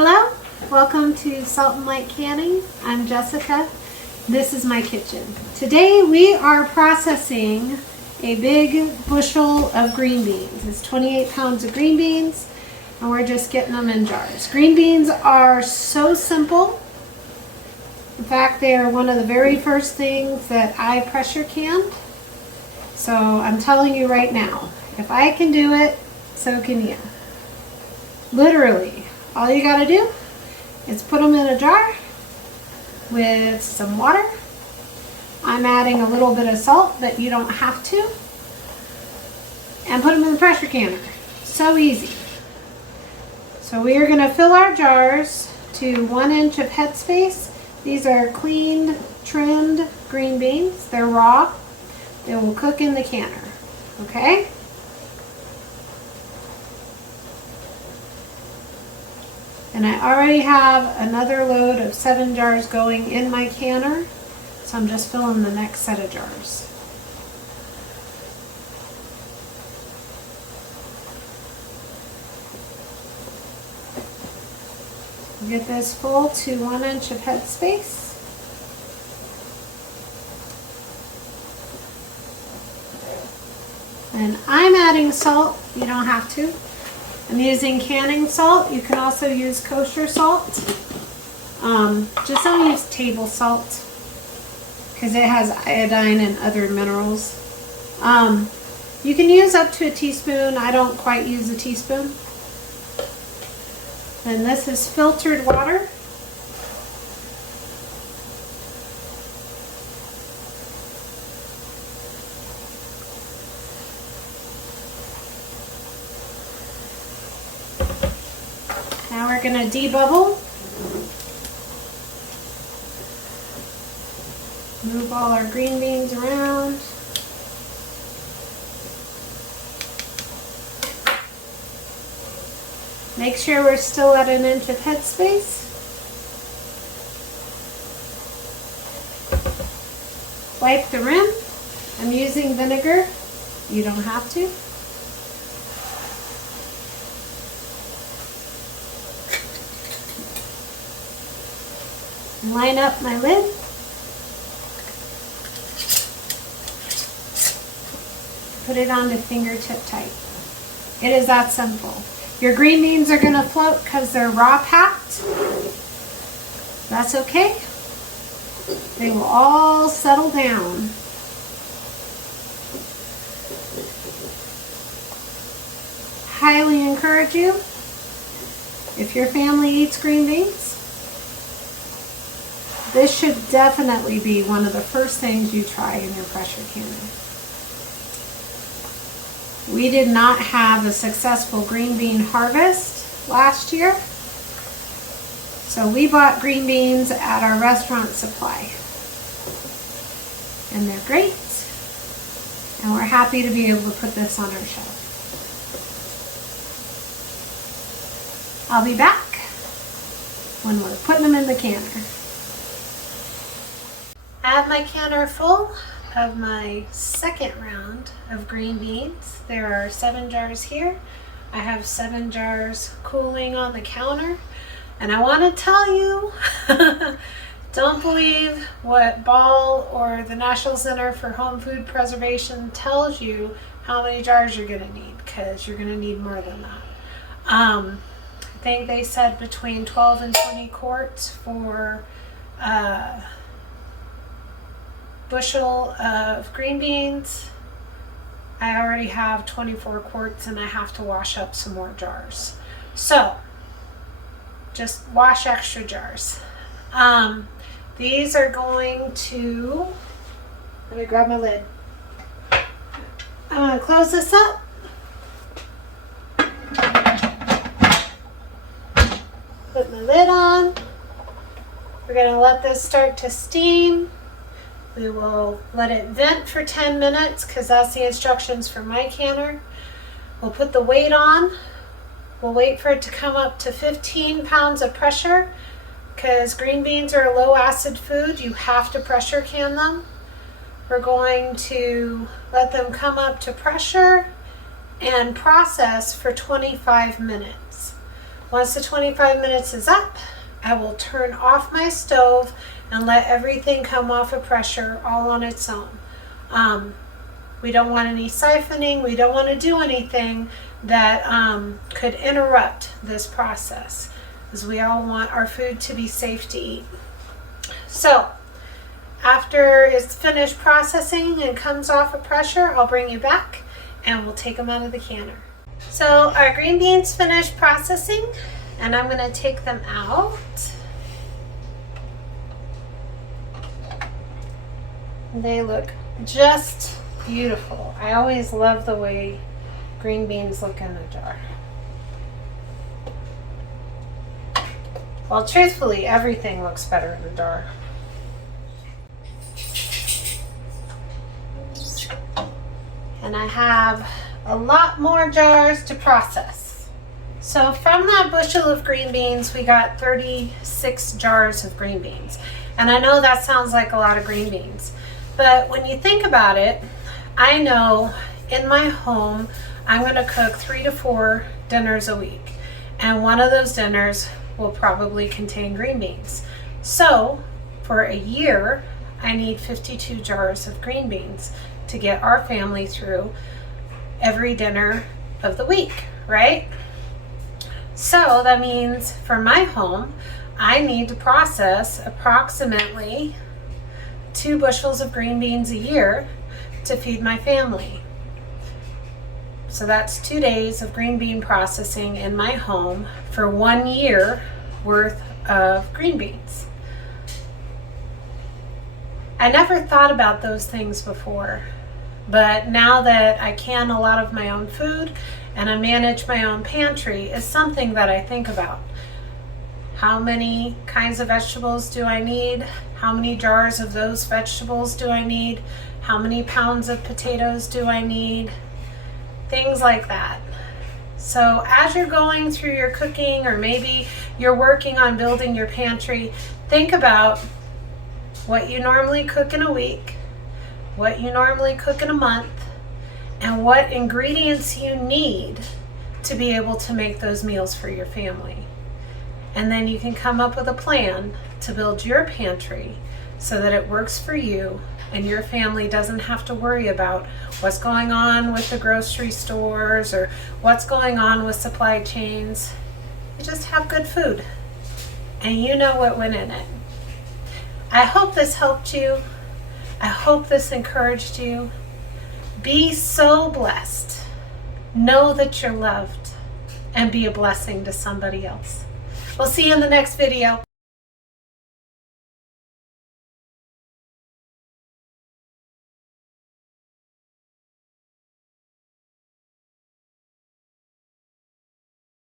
Hello, welcome to Salt and Light Canning. I'm Jessica. This is my kitchen. Today we are processing a big bushel of green beans. It's 28 pounds of green beans and we're just getting them in jars. Green beans are so simple. In fact, they are one of the very first things that I pressure canned. So I'm telling you right now, if I can do it, so can you. Literally, all you gotta do is put them in a jar with some water. I'm adding a little bit of salt, but you don't have to. And put them in the pressure canner. So easy. So we are gonna fill our jars to 1 inch of headspace. These are cleaned, trimmed green beans. They're raw. They will cook in the canner, okay? And I already have another load of 7 jars going in my canner, so I'm just filling the next set of jars. Get this full to 1 inch of headspace. And I'm adding salt, you don't have to. I'm using canning salt. You can also use kosher salt. Just don't use table salt because it has iodine and other minerals. You can use up to a teaspoon. I don't quite use a teaspoon. And this is filtered water. Now we're going to debubble. Move all our green beans around. Make sure we're still at 1 inch of headspace. Wipe the rim. I'm using vinegar. You don't have to. Line up my lid. Put it on to fingertip tight. It is that simple. Your green beans are going to float because they're raw packed. That's okay. They will all settle down. Highly encourage you, if your family eats green beans, this should definitely be one of the first things you try in your pressure canner. We did not have a successful green bean harvest last year, so we bought green beans at our restaurant supply. And they're great, and we're happy to be able to put this on our shelf. I'll be back when we're putting them in the canner. I have my canner full of my second round of green beans. There are 7 jars here. I have 7 jars cooling on the counter. And I want to tell you, don't believe what Ball or the National Center for Home Food Preservation tells you how many jars you're going to need, because you're going to need more than that. I think they said between 12 and 20 quarts for bushel of green beans. I already have 24 quarts and I have to wash up some more jars. So just wash extra jars. These are going to, let me grab my lid. I'm going to close this up. Put my lid on. We're going to let this start to steam. We will let it vent for 10 minutes because that's the instructions for my canner. We'll put the weight on. We'll wait for it to come up to 15 pounds of pressure because green beans are a low acid food. You have to pressure can them. We're going to let them come up to pressure and process for 25 minutes. Once the 25 minutes is up, I will turn off my stove and let everything come off of pressure all on its own. We don't want any siphoning. We don't want to do anything that could interrupt this process, because we all want our food to be safe to eat. So after it's finished processing and comes off of pressure, I'll bring you back and we'll take them out of the canner. So our green beans finished processing, and I'm going to take them out. They look just beautiful. I always love the way green beans look in a jar. Well, truthfully, everything looks better in a jar. And I have a lot more jars to process. So from that bushel of green beans, we got 36 jars of green beans. And I know that sounds like a lot of green beans, but when you think about it, I know in my home, I'm going to cook 3 to 4 dinners a week. And one of those dinners will probably contain green beans. So for a year, I need 52 jars of green beans to get our family through every dinner of the week, right? So that means for my home, I need to process approximately 2 bushels of green beans a year to feed my family. So that's 2 days of green bean processing in my home for 1 year worth of green beans. I never thought about those things before, but now that I can a lot of my own food and I manage my own pantry, is something that I think about. How many kinds of vegetables do I need? How many jars of those vegetables do I need? How many pounds of potatoes do I need? Things like that. So as you're going through your cooking, or maybe you're working on building your pantry, think about what you normally cook in a week, what you normally cook in a month, and what ingredients you need to be able to make those meals for your family. And then you can come up with a plan to build your pantry so that it works for you and your family doesn't have to worry about what's going on with the grocery stores or what's going on with supply chains. You just have good food and you know what went in it. I hope this helped you. I hope this encouraged you. Be so blessed. Know that you're loved and be a blessing to somebody else. We'll see you in the next video.